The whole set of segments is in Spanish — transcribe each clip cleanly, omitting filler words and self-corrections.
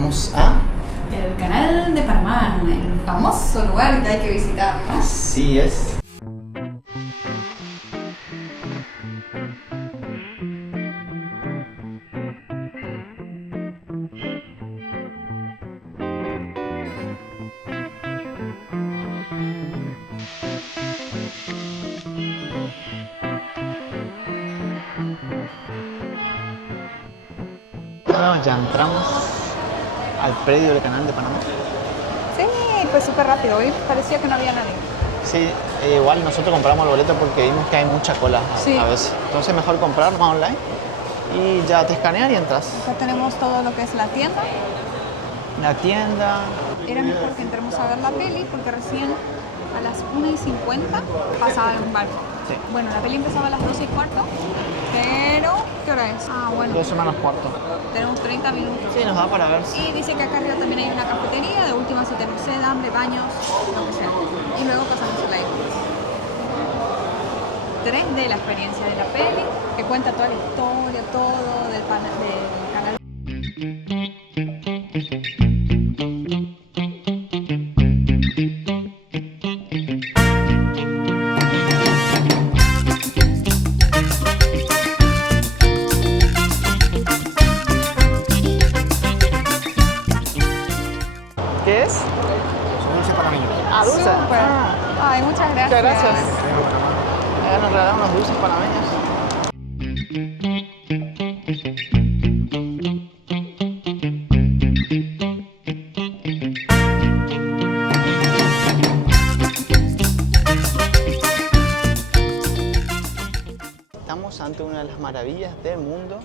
Vamos a... El canal de Panamá, el famoso lugar que hay que visitar, ¿no? Así es. Bueno, ya entramos al predio del canal de Panamá. Sí, fue súper rápido. Hoy parecía que no había nadie. Sí, igual nosotros compramos el boleto porque vimos que hay mucha cola Sí. a veces. Entonces mejor comprar más online y ya te escanean y entras. Acá tenemos todo lo que es la tienda. La tienda. Era mejor que entremos a ver la peli porque recién a las 1:50 pasaba un barco. Sí. Bueno, la peli empezaba a las 12:15, pero ¿qué hora es? Ah, bueno, 2 semanas cuarto. tenemos 30 minutos. Sí, nos da para ver. Y dice que acá arriba también hay una cafetería, de última si tenemos sed, hambre, baños, lo que sea. Y luego pasamos al aire. 3D la experiencia de la peli, que cuenta toda la historia, todo del canal. ¿Qué es? Son dulces panameños. Ah, dulce. Súper. Ay, muchas gracias. Muchas gracias. Vengo a Panamá. Nos regalaron unos dulces panameños. Estamos ante una de las maravillas del mundo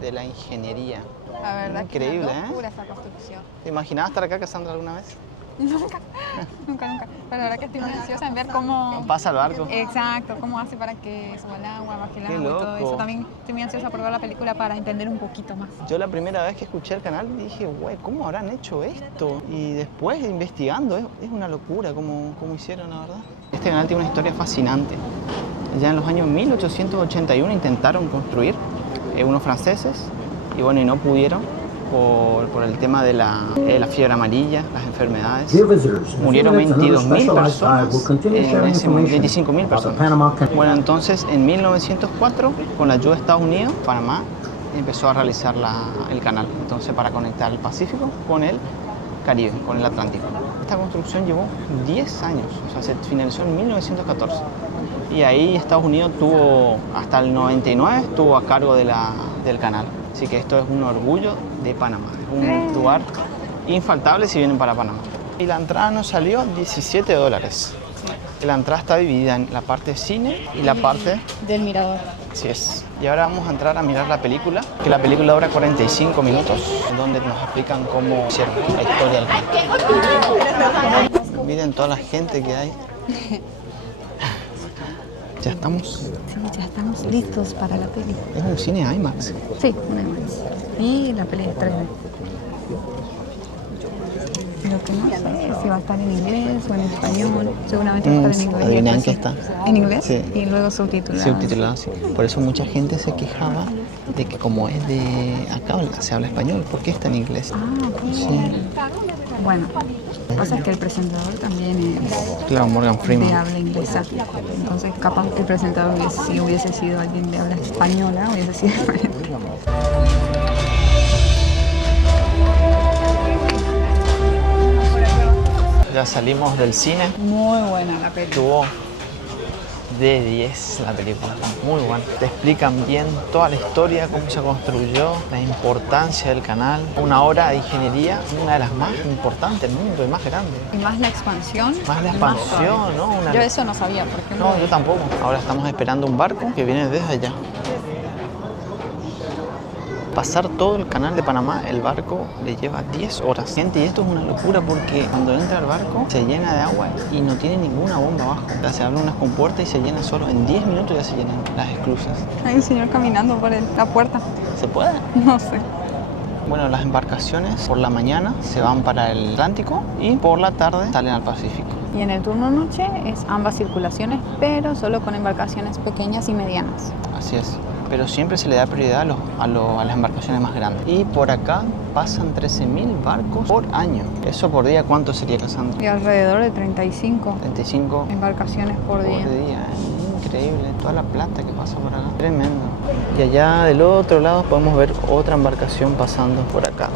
de la ingeniería. La verdad Increíble, que es una ¿eh? locura esta construcción. ¿Te imaginabas estar acá, Cassandra, alguna vez? Nunca. Pero la verdad que estoy muy ansiosa en ver cómo... Pasa el barco. Exacto, cómo hace para que suba el agua, baje el Qué agua y todo loco. eso. También estoy muy ansiosa por ver la película para entender un poquito más. Yo la primera vez que escuché el canal dije, güey, ¿cómo habrán hecho esto? Y después investigando, es una locura cómo hicieron, la verdad. Este canal tiene una historia fascinante. Ya en los años 1881 intentaron construir unos franceses y bueno, y no pudieron por el tema de la fiebre amarilla, las enfermedades. Murieron 22.000 personas, en ese momento 25.000 personas. Bueno, entonces en 1904, con la ayuda de Estados Unidos, Panamá empezó a realizar el canal, entonces para conectar el Pacífico con el Caribe, con el Atlántico. Esta construcción llevó 10 años, o sea, se finalizó en 1914. Y ahí Estados Unidos tuvo, hasta el 99, estuvo a cargo del canal. Así que esto es un orgullo de Panamá, es un lugar infaltable si vienen para Panamá. Y la entrada nos salió $17. La entrada está dividida en la parte de cine y la parte... Del mirador. Así es. Y ahora vamos a entrar a mirar la película, que la película dura 45 minutos, donde nos explican cómo hicieron la historia del canal. Miren toda la gente que hay. Ya estamos... Sí, ya estamos listos para la peli. Es un cine IMAX. Sí, una más. Y la peli es 3D. Lo que no sé es si va a estar en inglés o en español. Seguramente va a estar en inglés. Adivinen Después qué está. ¿En inglés? Sí. Y luego subtitulado. Subtitulado, sí. Por eso mucha gente se quejaba de que como es de acá se habla español, ¿por qué está en inglés? Ah, pues. Sí. Bueno, lo que pasa es que el presentador también es Claro, Morgan de Freeman. habla inglesa. Entonces, capaz que el presentador, si hubiese sido alguien de habla española, hubiese sido diferente. Ya salimos del cine. Muy buena la peli. Estuvo de 10 la película, muy buena. Te explican bien toda la historia, cómo se construyó, la importancia del canal. Una obra de ingeniería, una de las más importantes del mundo y más grande. Y más la expansión. Más la expansión, ¿no? Yo eso no sabía, por ejemplo. No, yo tampoco. Ahora estamos esperando un barco que viene desde allá. Pasar todo el canal de Panamá, el barco le lleva 10 horas. Gente, y esto es una locura porque cuando entra el barco se llena de agua y no tiene ninguna bomba abajo. O sea, se abren unas compuertas y se llena solo. En 10 minutos ya se llenan las esclusas. Hay un señor caminando por la puerta. ¿Se puede? No sé. Bueno, las embarcaciones por la mañana se van para el Atlántico y por la tarde salen al Pacífico. Y en el turno noche es ambas circulaciones, pero solo con embarcaciones pequeñas y medianas. Así es. pero siempre se le da prioridad a las embarcaciones más grandes. Y por acá pasan 13.000 barcos por año. ¿Eso por día cuánto sería, Cassandra? Y alrededor de 35 35 embarcaciones por día. Increíble, toda la plata que pasa por acá. Tremendo. Y allá del otro lado podemos ver otra embarcación pasando por acá.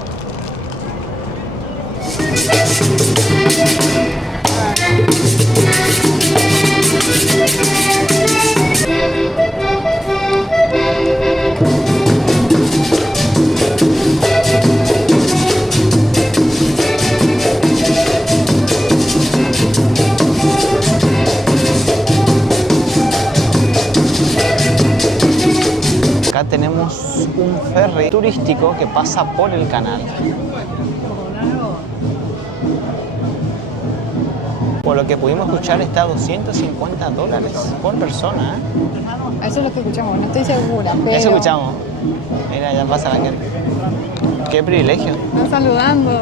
Acá tenemos un ferry turístico que pasa por el canal. Por lo que pudimos escuchar está a $250 por persona. Eso es lo que escuchamos, no estoy segura, pero... Eso escuchamos. Mira, ya pasa la gente. Qué privilegio. Están saludando.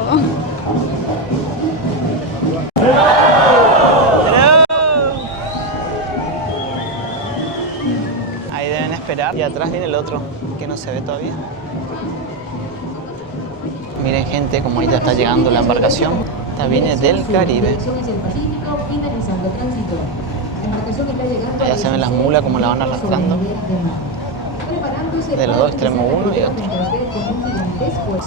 Ahí deben esperar. Y atrás viene el otro, que no se ve todavía. Miren, gente, como ahí ya está llegando la embarcación. Esta viene del Caribe. Allá se ven las mulas como la van arrastrando. De los dos extremos, uno y otro.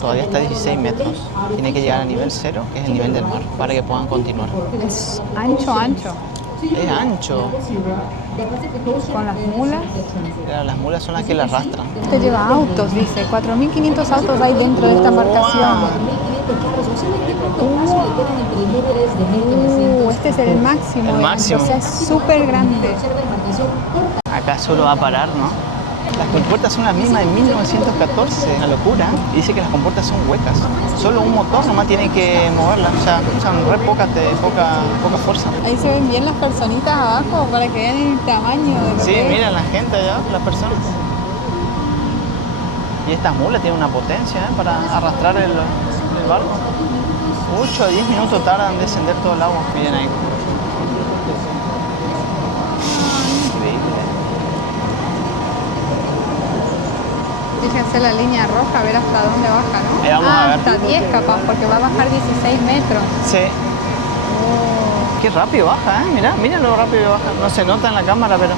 Todavía está a 16 metros. Tiene que llegar a nivel 0, que es el nivel del mar, para que puedan continuar. Es ancho, ancho. Es ancho. Con las mulas. Claro, las mulas son las que la arrastran. Este lleva autos, dice. 4.500 autos hay dentro de esta embarcación. Este es el máximo. El máximo. O sea, es súper grande. Acá solo va a parar, ¿no? Las compuertas son las mismas de 1914, una locura. Y dice que las compuertas son huecas. Solo un motor nomás tiene que moverlas, o sea, usan re poca fuerza. Ahí se ven bien las personitas abajo para que vean el tamaño de lo Sí, que es. miren la gente allá, las personas. Y estas mulas tienen una potencia para arrastrar el barco. 8 a 10 minutos tardan en descender todo el agua. Miren ahí. Increíble. Fíjense la línea roja, a ver hasta dónde baja, ¿no? Ahí vamos a ver. Hasta 10 capaz, porque va a bajar 16 metros. Sí. Qué rápido baja, ¿eh? Mira lo rápido que baja. No se nota en la cámara, pero...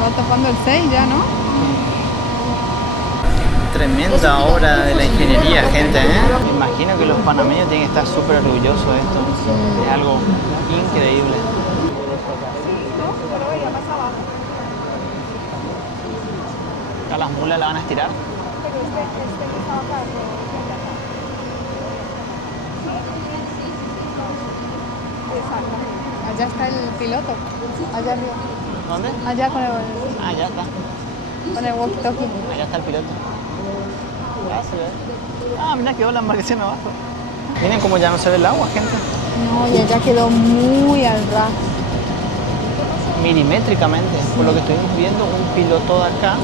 Va tapando el 6 ya, ¿no? Tremenda obra de la ingeniería, gente, ¿eh? Me imagino que los panameños tienen que estar súper orgullosos de esto. Es algo increíble. Acá las mulas la van a estirar. Allá está el piloto. Allá arriba. ¿Dónde? Allá con el Allá está. walkie-talkie. Allá está el piloto. Ah, se ve. Ah, mira, quedó la embarcación abajo. Miren cómo ya no se ve el agua, gente. No, y allá quedó muy al ras. Milimétricamente, por lo que estuvimos viendo, un piloto de acá,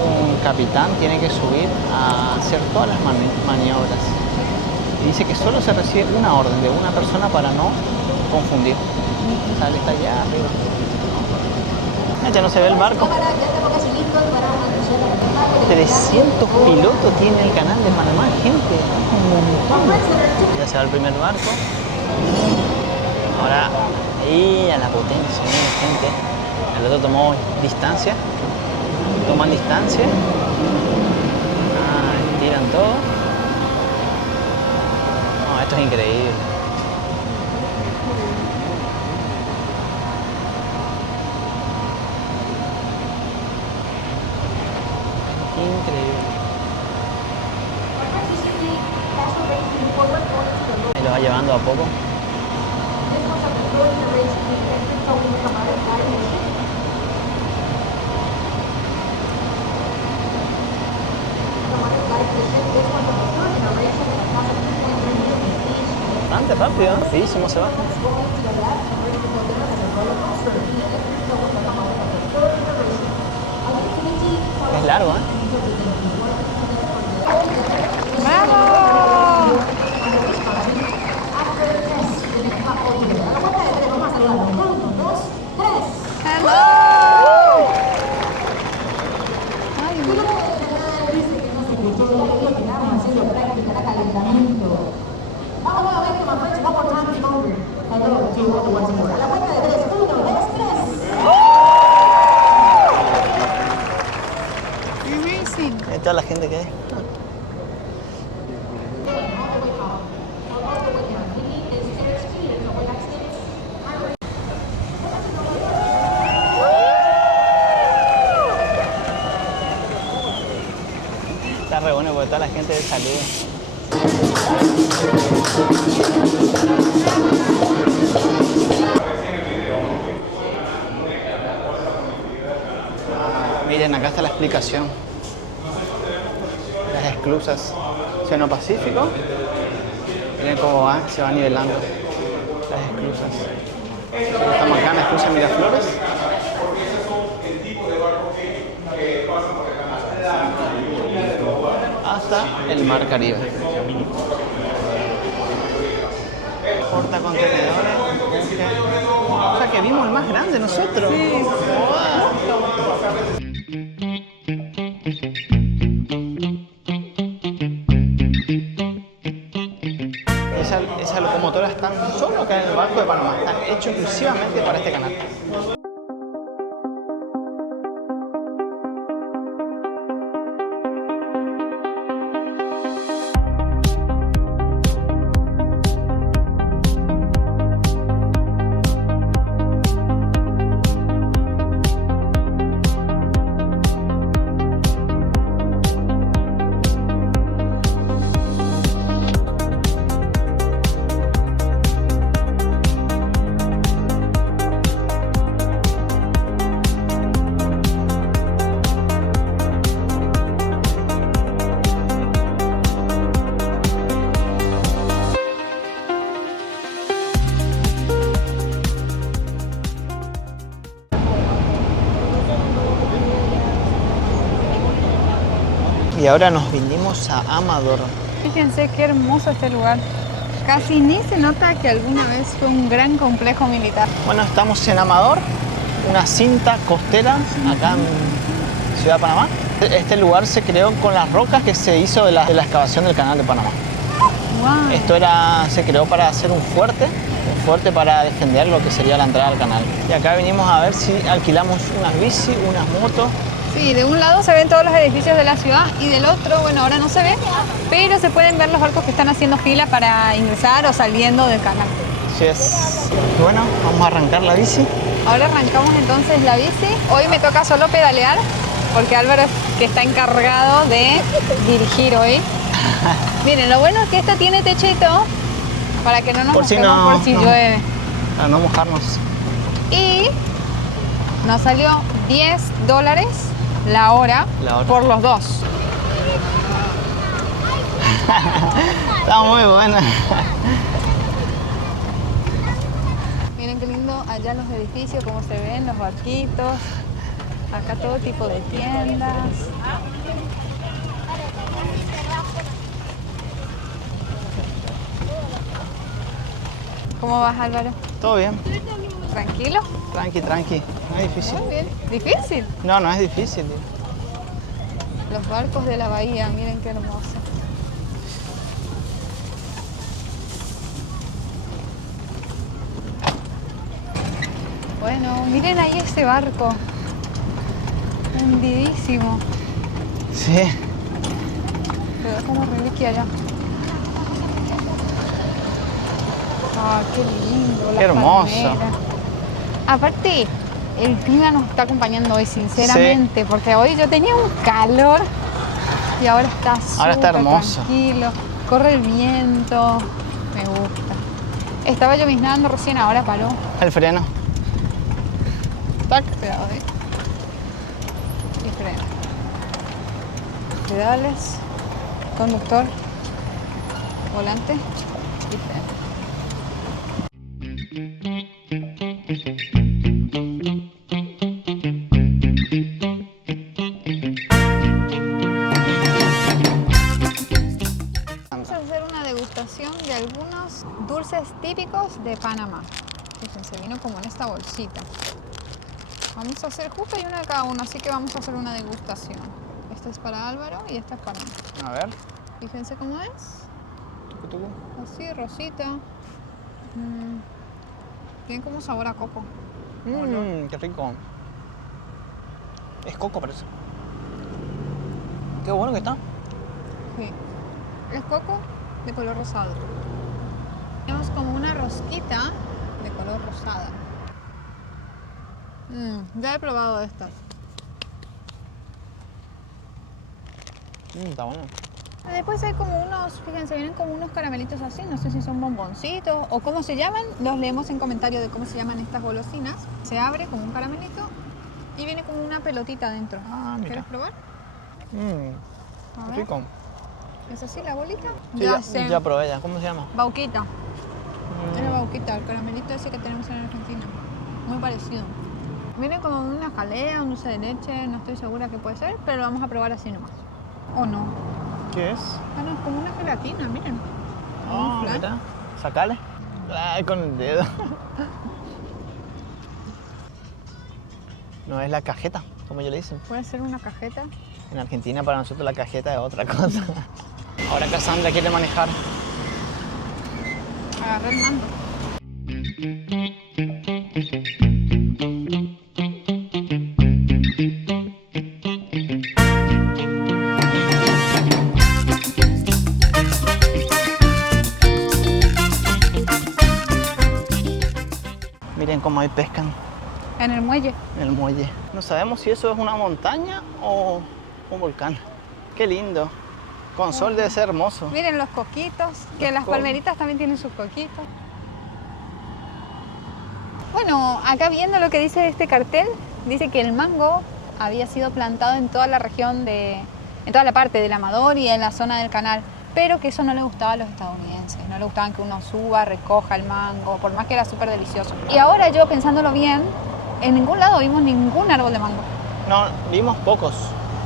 un capitán, tiene que subir a hacer todas las maniobras. Y dice que solo se recibe una orden de una persona para no confundir. O sea, él está allá arriba. Ya no se ve el barco. 300 pilotos tiene el canal de Panamá, gente. Un montón. Ya se va el primer barco. Ahora, ahí a la potencia, miren, gente. El otro tomó distancia. Toman distancia. Ah, tiran todo. No, esto es increíble. Increíble. Ahí lo va llevando a poco. Bastante rápido, rapidísimo se va. Es largo, ¿eh? ¡Bravo! Amazing. De toda la gente que hay. Está re bueno porque toda la gente saluda. Miren, acá está la explicación. Las esclusas. Océano Pacífico. Miren cómo va, se va nivelando las esclusas. Estamos acá en la esclusa Miraflores. Hasta el Mar Caribe. Portacontenedores. O sea que vimos el más grande nosotros. Sí. Esa locomotora está solo acá en el barco de Panamá. Está hecho exclusivamente para este canal. Y ahora nos vinimos a Amador. Fíjense qué hermoso este lugar. Casi ni se nota que alguna vez fue un gran complejo militar. Bueno, estamos en Amador, una cinta costera acá en Ciudad de Panamá. Este lugar se creó con las rocas que se hizo de la excavación del Canal de Panamá. Wow. Esto se creó para hacer un fuerte para defender lo que sería la entrada al canal. Y acá vinimos a ver si alquilamos unas bici, unas motos. Sí, de un lado se ven todos los edificios de la ciudad y del otro, bueno, ahora no se ve, pero se pueden ver los barcos que están haciendo fila para ingresar o saliendo del canal. Así es. Bueno, vamos a arrancar la bici. Ahora arrancamos entonces la bici. Hoy me toca solo pedalear porque Álvaro es que está encargado de dirigir hoy. Miren, lo bueno es que esta tiene techito para que no nos mojemos por si llueve. Para no mojarnos. Y nos salió $10 la hora por los dos. Está muy buena. Miren qué lindo allá los edificios, cómo se ven, los barquitos. Acá todo tipo de tiendas. ¿Cómo vas, Álvaro? Todo bien. ¿Tranquilo? Tranqui. No es difícil. Muy bien. ¿Difícil? No es difícil. Los barcos de la bahía, miren qué hermoso. Bueno, miren ahí ese barco. Hundidísimo. Sí. Quedó como reliquia allá. Ah, qué lindo. Qué hermoso. Palmeras. Aparte, el clima nos está acompañando hoy, sinceramente, porque hoy yo tenía un calor y ahora está hermoso. Tranquilo. Corre el viento. Me gusta. Estaba lloviznando recién, ahora paró. El freno. Tac, cuidado, y freno. Pedales, conductor, volante y freno. Vamos a hacer una degustación de algunos dulces típicos de Panamá. Fíjense, vino como en esta bolsita. Vamos a hacer justo y una de cada uno, así que vamos a hacer una degustación. Esta es para Álvaro y esta es para mí. A ver. Fíjense cómo es. Tucu. Así, rosita. Tiene como sabor a coco. Qué rico. Es coco, parece. Qué bueno que está. Sí. Es coco de color rosado. Tenemos como una rosquita de color rosada. Ya he probado estas. Está bueno. Después hay como unos, fíjense, vienen como unos caramelitos así, no sé si son bomboncitos o cómo se llaman. Los leemos en comentarios de cómo se llaman estas golosinas. Se abre como un caramelito y viene como una pelotita dentro. Ah, mira. ¿Quieres probar? A ver. Rico. ¿Es así la bolita? Sí, sé. ya probé ya. ¿Cómo se llama? Bauquita. Es la bauquita, el caramelito ese que tenemos en Argentina. Muy parecido. Viene como una jalea, un dulce de leche, no estoy segura qué puede ser, pero lo vamos a probar así nomás. ¿O no? ¿Qué es? Ah, no, es como una gelatina, miren. Ah, flan. mira. Sacale. Ay, con el dedo. No es la cajeta, como yo le dicen. Puede ser una cajeta. En Argentina para nosotros la cajeta es otra cosa. Ahora Cassandra quiere manejar. Agarré el mando. Miren cómo ahí pescan En el muelle. en el muelle. No sabemos si eso es una montaña o un volcán. Qué lindo. Con sol debe ser hermoso. Miren los coquitos, que las cocos. palmeritas también tienen sus coquitos. Bueno, acá viendo lo que dice este cartel, dice que el mango había sido plantado en toda la región en toda la parte del Amador y en la zona del canal, pero que eso no le gustaba a los estadounidenses, no le gustaban que uno suba, recoja el mango, por más que era súper delicioso. Y ahora yo, pensándolo bien, en ningún lado vimos ningún árbol de mango. No, vimos pocos.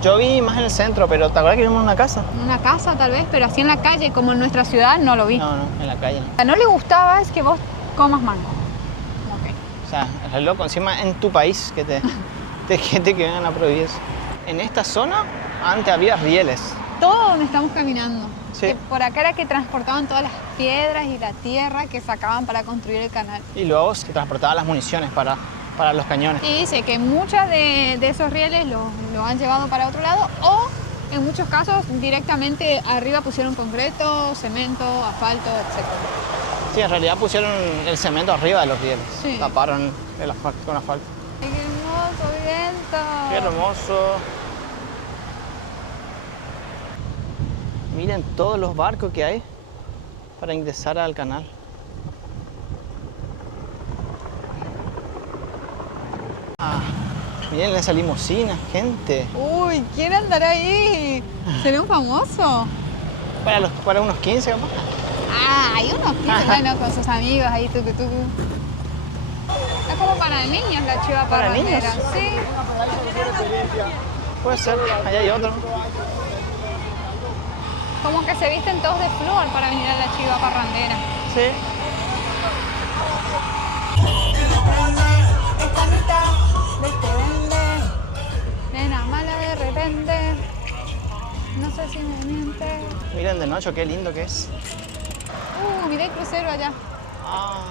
Yo vi más en el centro, pero ¿te acuerdas que vimos una casa? Una casa tal vez, pero así en la calle, como en nuestra ciudad, no lo vi. No, en la calle. Lo que no le gustaba es que vos comas mango. Ok. O sea, es loco. Encima en tu país que que vengan a prohibir eso. En esta zona antes había rieles. Todo donde estamos caminando. Sí. Que por acá era que transportaban todas las piedras y la tierra que sacaban para construir el canal. Y luego se transportaban las municiones para los cañones. Y dice que muchas de esos rieles lo han llevado para otro lado o en muchos casos directamente arriba pusieron concreto, cemento, asfalto, etc. Sí, en realidad pusieron el cemento arriba de los rieles. Sí. Taparon el asfalto con asfalto. ¡Qué hermoso viento! Qué hermoso. Miren todos los barcos que hay para ingresar al canal. Ah, miren esa limusina, gente. ¡Uy! ¿Quién andará ahí? ¿Será un famoso? Para unos 15 capaz. Ah, hay unos 15, bueno, con sus amigos ahí, tucu. Es como para niños la chiva ¿Para parrandera. niños? Sí. Puede ser, allá hay otro. Como que se visten todos de flor para venir a la chiva parrandera. Sí. Nena mala de repente. No sé si me miente. Miren de noche, qué lindo que es. Mirá el crucero allá. Ah.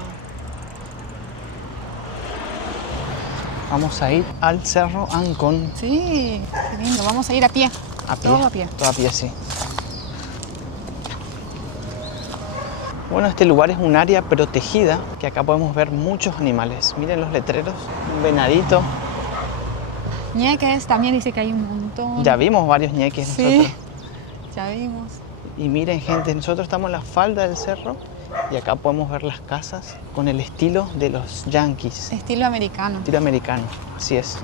Vamos a ir al Cerro Ancón. Sí, qué lindo. Vamos a ir a pie. A pie. Todo a pie. Todo a pie, sí. Bueno, este lugar es un área protegida, que acá podemos ver muchos animales. Miren los letreros, un venadito. Ñeques también dice que hay un montón. Ya vimos varios ñeques Sí, nosotros. ya vimos. Y miren, gente, nosotros estamos en la falda del cerro y acá podemos ver las casas con el estilo de los yanquis. Estilo americano. Estilo americano, así es.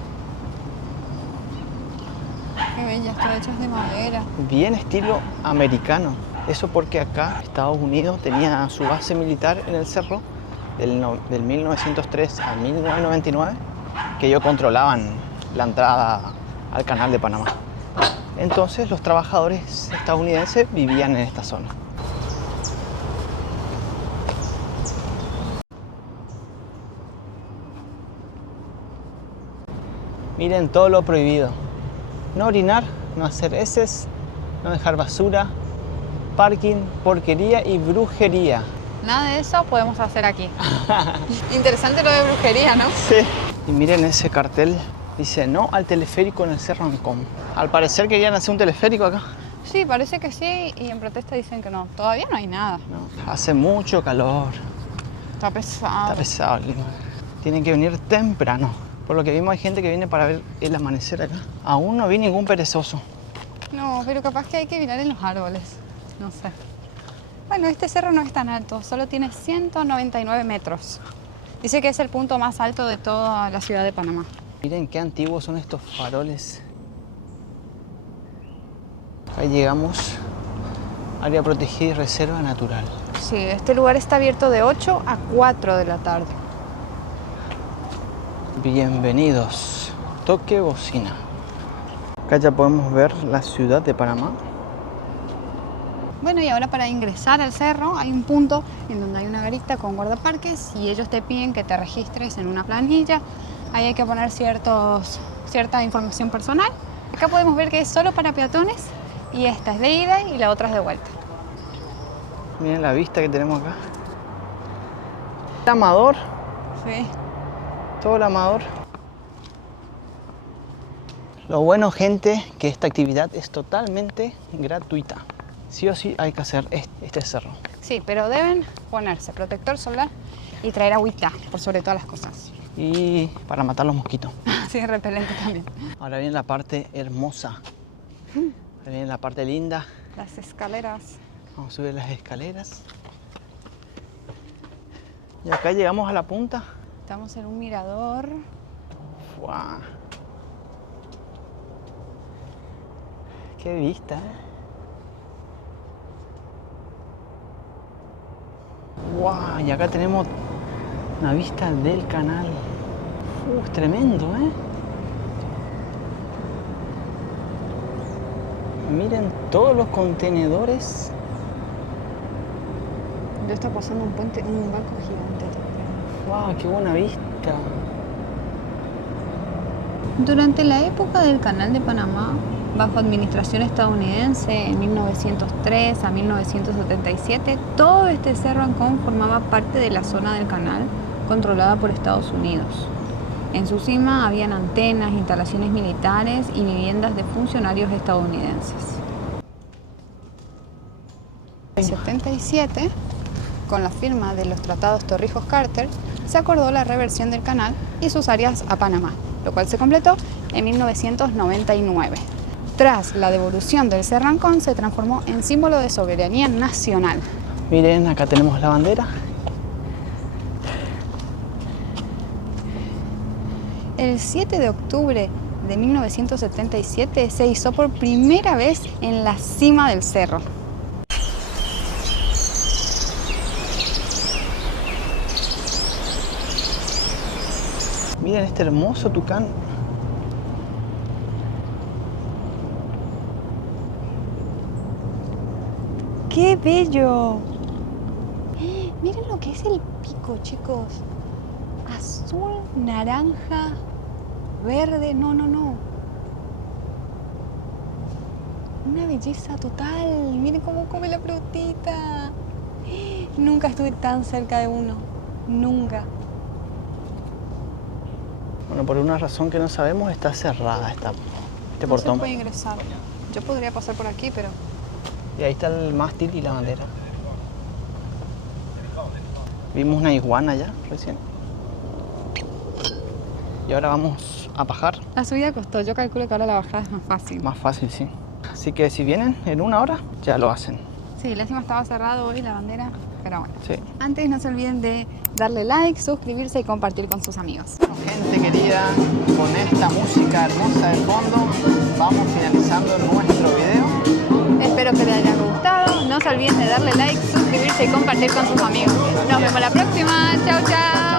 Qué bellas, todas hechas de madera. Bien estilo americano. Eso porque acá Estados Unidos tenía su base militar en el cerro del 1903 al 1999, que ellos controlaban la entrada al canal de Panamá. Entonces los trabajadores estadounidenses vivían en esta zona. Miren todo lo prohibido. No orinar, no hacer heces, no dejar basura, parking, porquería y brujería. Nada de eso podemos hacer aquí. Interesante lo de brujería, ¿no? Sí. Y miren ese cartel Dice no al teleférico en el Cerro Ancón. Al parecer querían hacer un teleférico acá. Sí, parece que sí, y en protesta dicen que no. Todavía no hay nada. No, hace mucho calor. Está pesado. Está pesado el clima. Tienen que venir temprano. Por lo que vimos hay gente que viene para ver el amanecer acá. Aún no vi ningún perezoso. No, pero capaz que hay que mirar en los árboles. No sé. Bueno, este cerro no es tan alto, solo tiene 199 metros. Dice que es el punto más alto de toda la ciudad de Panamá. Miren qué antiguos son estos faroles. Ahí llegamos. Área protegida y reserva natural. Sí, este lugar está abierto de 8 a 4 de la tarde. Bienvenidos. Toque bocina. Acá ya podemos ver la ciudad de Panamá. Bueno, y ahora para ingresar al cerro hay un punto en donde hay una garita con guardaparques y ellos te piden que te registres en una planilla. Ahí hay que poner cierta información personal. Acá podemos ver que es solo para peatones y esta es de ida y la otra es de vuelta. Miren la vista que tenemos acá. El Amador, Sí. todo el Amador. Lo bueno, gente, que esta actividad es totalmente gratuita. Sí o sí hay que hacer este cerro. Sí, pero deben ponerse protector solar y traer agüita, por sobre todas las cosas. Y para matar los mosquitos. Sí, repelente también. Ahora viene la parte hermosa. Ahora viene la parte linda. Las escaleras. Vamos a subir las escaleras. Y acá llegamos a la punta. Estamos en un mirador. ¡Fua! ¡Qué vista! ¡Wow! Y acá tenemos una vista del canal. Es tremendo, ¿eh? Miren todos los contenedores. Ya está pasando un puente, un barco gigante. ¡Wow! ¡Qué buena vista! Durante la época del Canal de Panamá, bajo administración estadounidense en 1903 a 1977, todo este Cerro Ancón formaba parte de la zona del canal controlada por Estados Unidos. En su cima habían antenas, instalaciones militares y viviendas de funcionarios estadounidenses. En 77, con la firma de los tratados Torrijos-Carter, se acordó la reversión del canal y sus áreas a Panamá, lo cual se completó en 1999. Tras la devolución del Cerro Ancón, se transformó en símbolo de soberanía nacional. Miren, acá tenemos la bandera. El 7 de octubre de 1977 se izó por primera vez en la cima del cerro. Miren este hermoso tucán. ¡Qué bello! Miren lo que es el pico, chicos. Azul, naranja, verde, no. Una belleza total. Miren cómo come la frutita. Nunca estuve tan cerca de uno. Nunca. Bueno, por una razón que no sabemos, está cerrada este No portón. se puede ingresar. Yo podría pasar por aquí, pero... Y ahí está el mástil y la bandera. Vimos una iguana ya recién. Y ahora vamos a bajar. La subida costó. Yo calculo que ahora la bajada es más fácil. Más fácil, sí. Así que si vienen en una hora, ya lo hacen. Sí, lástima estaba cerrado hoy la bandera, pero bueno. Sí. Antes no se olviden de darle like, suscribirse y compartir con sus amigos. Bueno, gente querida, con esta música hermosa de fondo, vamos finalizando nuestro video. Espero que les haya gustado. No se olviden de darle like, suscribirse y compartir con sus amigos. Nos vemos la próxima. Chao, chao.